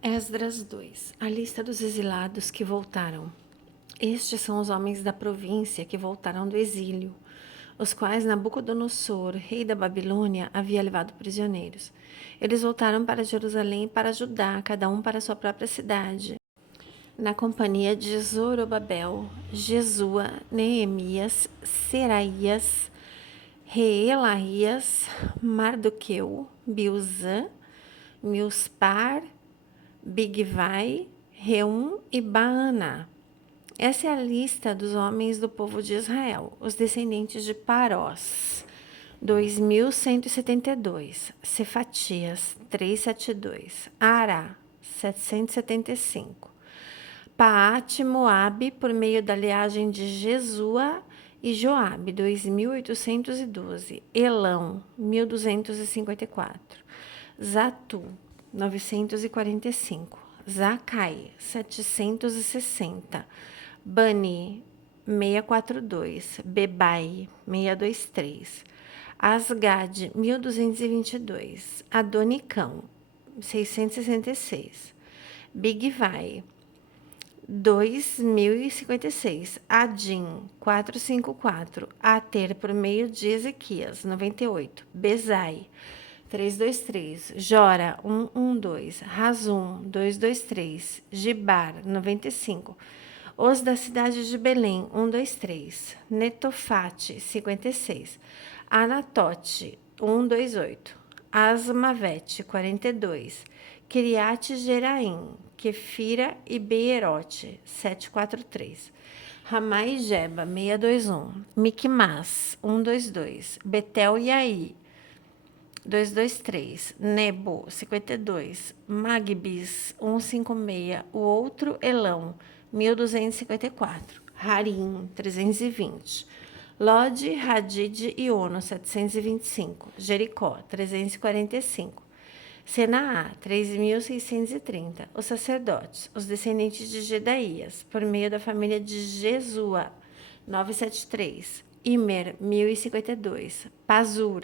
Esdras 2. A lista dos exilados que voltaram. Estes são os homens da província que voltaram do exílio, os quais Nabucodonosor, rei da Babilônia, havia levado prisioneiros. Eles voltaram para Jerusalém e para Judá, cada um para sua própria cidade. Na companhia de Zorobabel, Jesua, Neemias, Seraías, Reelaías, Mardoqueu, Bilzã, Milspar, Bigvai, Reum e Baaná. Essa é a lista dos homens do povo de Israel, os descendentes de Parós, 2.172, Cefatias, 372, Ará, 775, Paate Moabe, por meio da linhagem de Jesua e Joabe, 2.812, Elão, 1.254, Zatu, 945, Zacai, 760, Bani, 642, Bebai, 623, Asgad, 1222, Adonicão, 666, Bigvai, 2056, Adim, 454, Ater, por meio de Ezequias, 98, Bezai, 323, Jora, 112, Razum, 223, Gibar, 95, os da cidade de Belém, 123, Netofate, 56, Anatote, 128, Asmavete, 42, Kiriate Jeraim, Kefira e Beerote, 743, Ramai e Jeba, 621, Micmas, 122, Betel e Ai, 223, Nebo, 52, Magbis, 156, o outro Elão, 1254, Harim, 320, Lode, Hadid e Ono, 725, Jericó, 345, Senaá, 3.630, os sacerdotes, os descendentes de Gedaías, por meio da família de Jesua, 973, Imer, 1052, Pazur,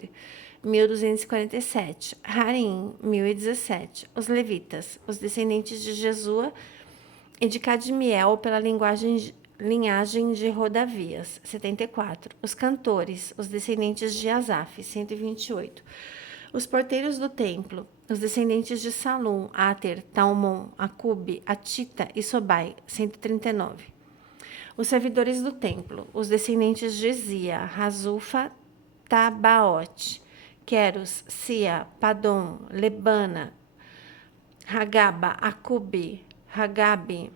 1247, Harim, 1017, os levitas, os descendentes de Jesua e de Cadmiel pela linhagem de Rodavias, 74, os cantores, os descendentes de Asaf, 128, os porteiros do templo, os descendentes de Salum, Ater, Talmon, Acube, Atita e Sobai, 139. Os servidores do templo, os descendentes de Zia, Razufa, Tabaote, Queros, Sia, Padom, Lebana, Hagaba, Acube, Hagabe,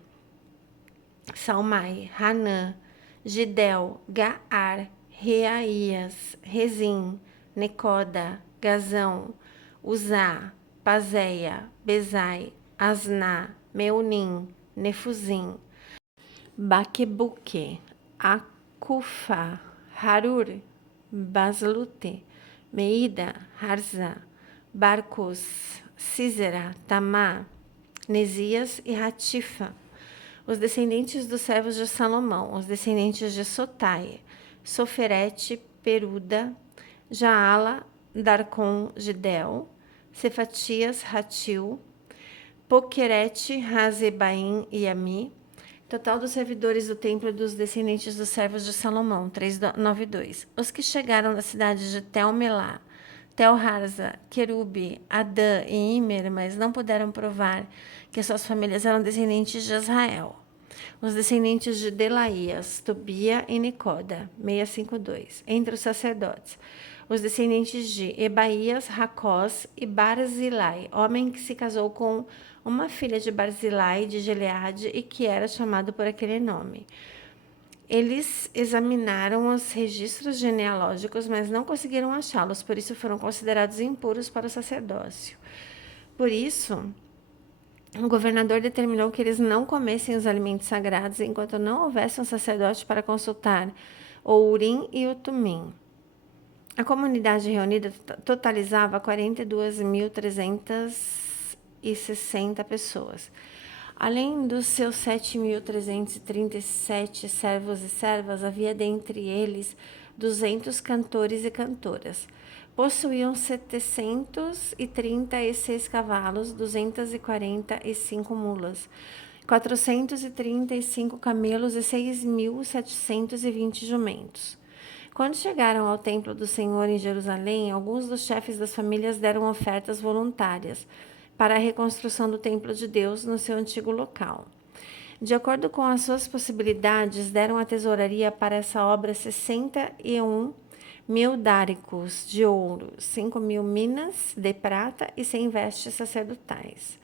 Salmai, Hanã, Gidel, Gaar, Reaías, Rezim, Necoda, Gazão, Uzá, Pazéia, Bezai, Asná, Meunim, Nefuzim, Baquebuque, Acufá, Harur, Baslute, Meida, Harza, Barcos, Císera, Tamá, Nesias e Ratifa, os descendentes dos servos de Salomão, os descendentes de Sotai, Soferete, Peruda, Jaala, Darcon, Gidel, Cefatias, Ratil, Poquerete, Razebaim e Ami, total dos servidores do templo dos descendentes dos servos de Salomão, 392. Os que chegaram da cidade de Tel-Melá, Tel-Harza, Querube, Adã e Imer, mas não puderam provar que suas famílias eram descendentes de Israel. Os descendentes de Delaías, Tobia e Nicoda, 652, entre os sacerdotes. Os descendentes de Ebaías, Racós e Barzilai, homem que se casou com uma filha de Barzilai de Gileade e que era chamado por aquele nome. Eles examinaram os registros genealógicos, mas não conseguiram achá-los, por isso foram considerados impuros para o sacerdócio. Por isso, o governador determinou que eles não comessem os alimentos sagrados enquanto não houvesse um sacerdote para consultar o Urim e o Tumim. A comunidade reunida totalizava 42.360 pessoas. Além dos seus 7.337 servos e servas, havia dentre eles 200 cantores e cantoras. possuíam 736 cavalos, 245 mulas, 435 camelos e 6.720 jumentos. Quando chegaram ao templo do Senhor em Jerusalém, alguns dos chefes das famílias deram ofertas voluntárias para a reconstrução do templo de Deus no seu antigo local. De acordo com as suas possibilidades, deram à tesouraria para essa obra 61.000 dáricos de ouro, 5.000 minas de prata e 100 vestes sacerdotais.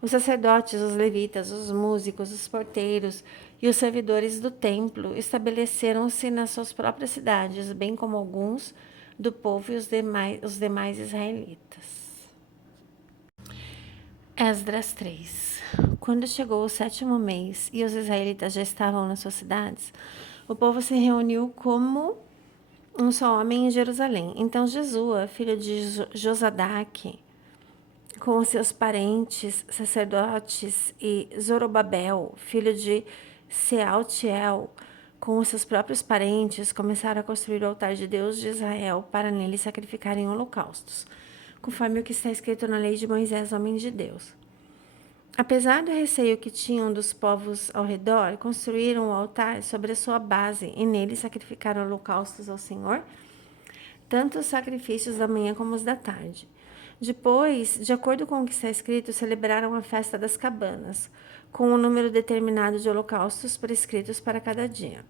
Os sacerdotes, os levitas, os músicos, os porteiros e os servidores do templo estabeleceram-se nas suas próprias cidades, bem como alguns do povo e os demais israelitas. Esdras 3. Quando chegou o 7º mês e os israelitas já estavam nas suas cidades, o povo se reuniu como um só homem em Jerusalém. Então Jesua, filho de Josadaque, com os seus parentes sacerdotes, e Zorobabel, filho de Sealtiel, com os seus próprios parentes, começaram a construir o altar de Deus de Israel para nele sacrificarem holocaustos, conforme o que está escrito na lei de Moisés, homem de Deus. Apesar do receio que tinham dos povos ao redor, construíram o altar sobre a sua base e nele sacrificaram holocaustos ao Senhor, tanto os sacrifícios da manhã como os da tarde. Depois, de acordo com o que está escrito, celebraram a festa das cabanas, com um número determinado de holocaustos prescritos para cada dia.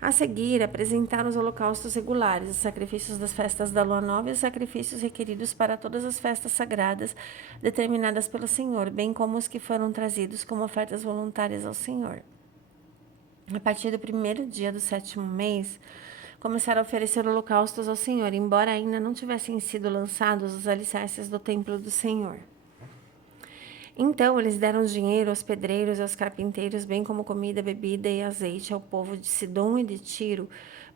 A seguir, apresentaram os holocaustos regulares, os sacrifícios das festas da lua nova e os sacrifícios requeridos para todas as festas sagradas determinadas pelo Senhor, bem como os que foram trazidos como ofertas voluntárias ao Senhor. A partir do 1º dia do 7º mês, começaram a oferecer holocaustos ao Senhor, embora ainda não tivessem sido lançados os alicerces do templo do Senhor. Então eles deram dinheiro aos pedreiros e aos carpinteiros, bem como comida, bebida e azeite ao povo de Sidom e de Tiro,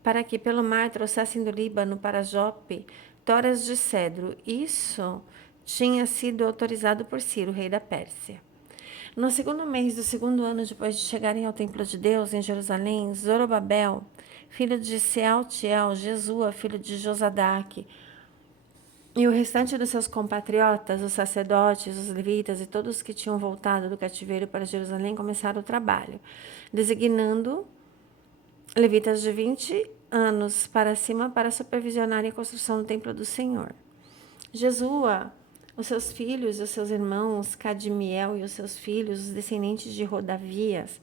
para que pelo mar trouxessem do Líbano para Jope toras de cedro. Isso tinha sido autorizado por Ciro, rei da Pérsia. No 2º mês do 2º ano depois de chegarem ao templo de Deus em Jerusalém, Zorobabel, filho de Sealtiel, Jesua, filho de Josadaque, e o restante dos seus compatriotas, os sacerdotes, os levitas e todos que tinham voltado do cativeiro para Jerusalém começaram o trabalho, designando levitas de 20 anos para cima para supervisionarem a construção do templo do Senhor. Jesua, os seus filhos e os seus irmãos, Cadmiel e os seus filhos, os descendentes de Rodavias,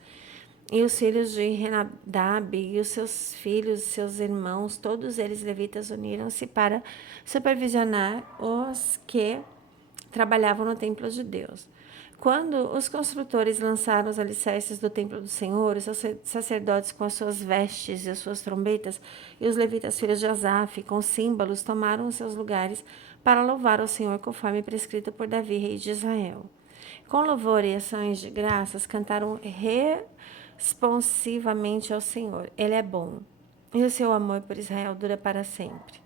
e os filhos de Renadab e os seus filhos, seus irmãos, todos eles levitas, uniram-se para supervisionar os que trabalhavam no templo de Deus. Quando os construtores lançaram os alicerces do templo do Senhor, os sacerdotes com as suas vestes e as suas trombetas, e os levitas filhos de Asaf com símbolos, tomaram os seus lugares para louvar ao Senhor conforme prescrito por Davi, rei de Israel. Com louvor e ações de graças, cantaram responsivamente ao Senhor. Ele é bom, e o seu amor por Israel dura para sempre.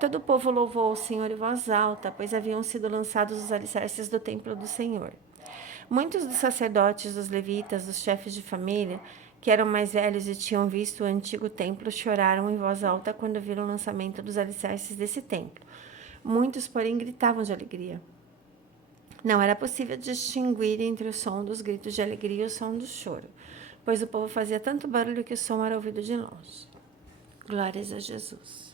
Todo o povo louvou ao Senhor em voz alta, pois haviam sido lançados os alicerces do templo do Senhor. Muitos dos sacerdotes, dos levitas, dos chefes de família, que eram mais velhos e tinham visto o antigo templo, choraram em voz alta quando viram o lançamento dos alicerces desse templo. Muitos, porém, gritavam de alegria. Não era possível distinguir entre o som dos gritos de alegria e o som do choro, pois o povo fazia tanto barulho que o som era ouvido de longe. Glórias a Jesus.